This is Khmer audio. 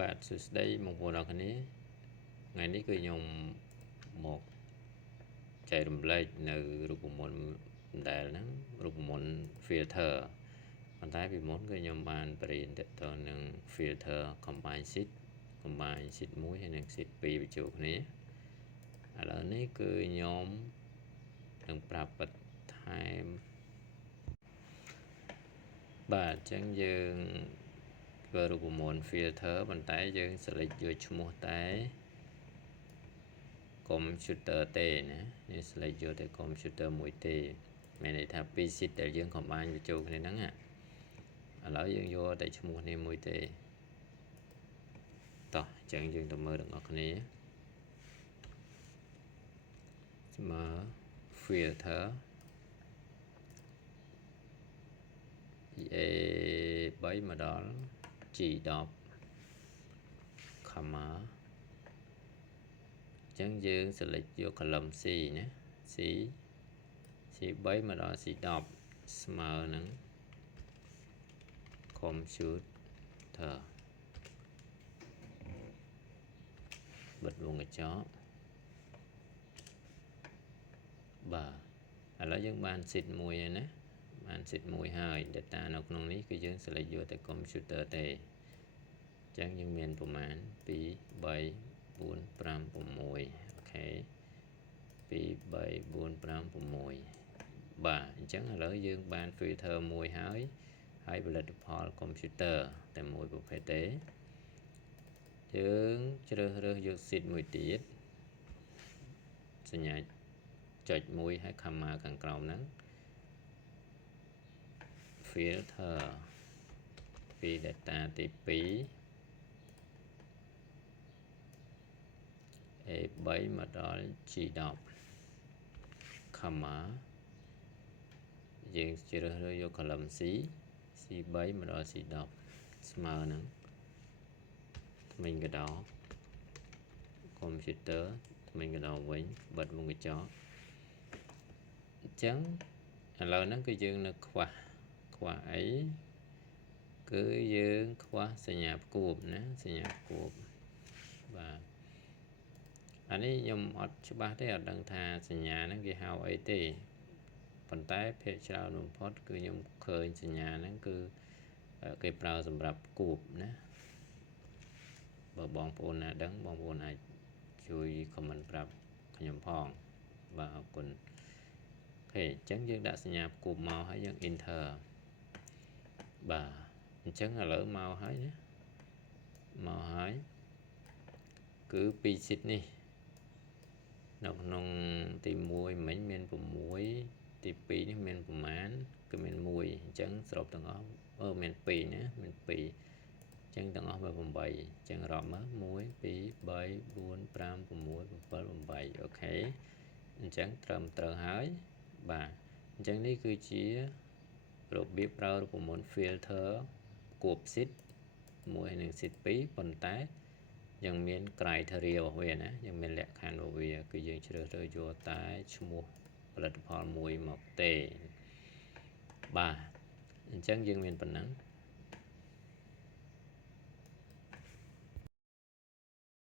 បាទសួស្តីបងប្អូនអរគ្នាថ្ងៃនេះគឺខ្ញុំមកចែករំលែកនៅរូបមន្តដែលហ្នឹងរូបមន្ត filter ប៉ុន្តែពីមុនគឺខ្ញុំបានបរៀនទាក់ទងនឹង filter combine sheet 1ហើយនិង sheet 2បញ្ចូលគ្នាឥឡូវនេះគឺខ្ញុំនឹងប្រាប់បន្ថែមបាទអញ្ចឹងយើងធ្វើរូបមន្ត filter ប៉ុន្តែយើង select យកឈ្មោះតែ computer ទេណាយើង select យកតែ computer មួយទេមានន័យថា2 sheet ដែលយើង combine បញ្ចូលគ្នាហ្នឹងឥឡូវយើងយកតែឈ្មោះនេះមួយទេតោះអញ្ចឹងយើងទៅមើលទាំងអស់គ្នាស្មើ filter A3 មកដល់ G10 comma អញ្ចឹងយើង select យក column C ណា C3 មកដល់ C10 ស្មើនឹង computer បិទវងកញ្ចក់បាទឥឡូវយើងបាន sheet មួយហើយណាបាន sheet មួយហើយ data នៅក្នុងនេះគឺយើង select យកតែ computer ទេអញ្ចឹងយើងមានប្រមាណ2 3 4 5 6អូខេ2 3 4 5 6បាទអញ្ចឹងឥឡូវយើងបាន filter មួយហើយផលិតផល computer តែមួយប្រភេទទេយើងជ្រើសរើសយក sheet មួយទៀតសញ្ញាចុចមួយហើយ comma ខាងក្រោមហ្នឹង filter ពី data ទី2 A3 មកដល់ G10 comma យើងជ្រើសរើសយក column C3 មកដល់ C10 ស្មើនឹងថ្មិញកដោ computer ថ្មិញកដោវិញបិទវងកញ្ចក់អញ្ចឹងឥឡូវហ្នឹងគឺយើងនៅខ្វះអីគឺយើងខ្វះសញ្ញាផ្គួបណាសញ្ញាផ្គួបបាទអានេះខ្ញុំអត់ច្បាស់ទេអត់ដឹងថាសញ្ញាហ្នឹងគេហៅអីទេប៉ុន្តែភាគច្រើនបំផុតគឺខ្ញុំឃើញសញ្ញាហ្នឹងគឺគេប្រើសម្រាប់ផ្គួបណាបើបងប្អូនណាដឹងបងប្អូនអាចជួយ comment ប្រាប់ខ្ញុំផងបាទអរគុណអូខេអញ្ចឹងយើងដាក់សញ្ញាផ្គួបមកហើយយើង enter បាទអញ្ចឹងឥឡូវមកហើយណាមកហើយគឺ2 sheet នេះនៅក្នុងទី1មិញមាន6ទី2នេះមានប្រមាណគឺមាន1អញ្ចឹងសរុបទាំងអស់មាន2ណាមាន2អញ្ចឹងទាំងអស់មាន8អញ្ចឹងរាប់មើល1 2 3 4 5 6 7 8អូខេអញ្ចឹងត្រឹមត្រូវហើយបាទអញ្ចឹងនេះគឺជារបៀបប្រើរូបមន្ត filter គួប sheet មួយនិង sheet 2ប៉ុន្តែยังមាន criteria របស់វាណាยังមានលក្ខខណ្ឌរបស់វាគឺយើងជ្រើសរើសយកតែឈ្មោះផលិតផលមួយមកទេបាទអញ្ចឹងយើងមានប៉ុណ្ណឹង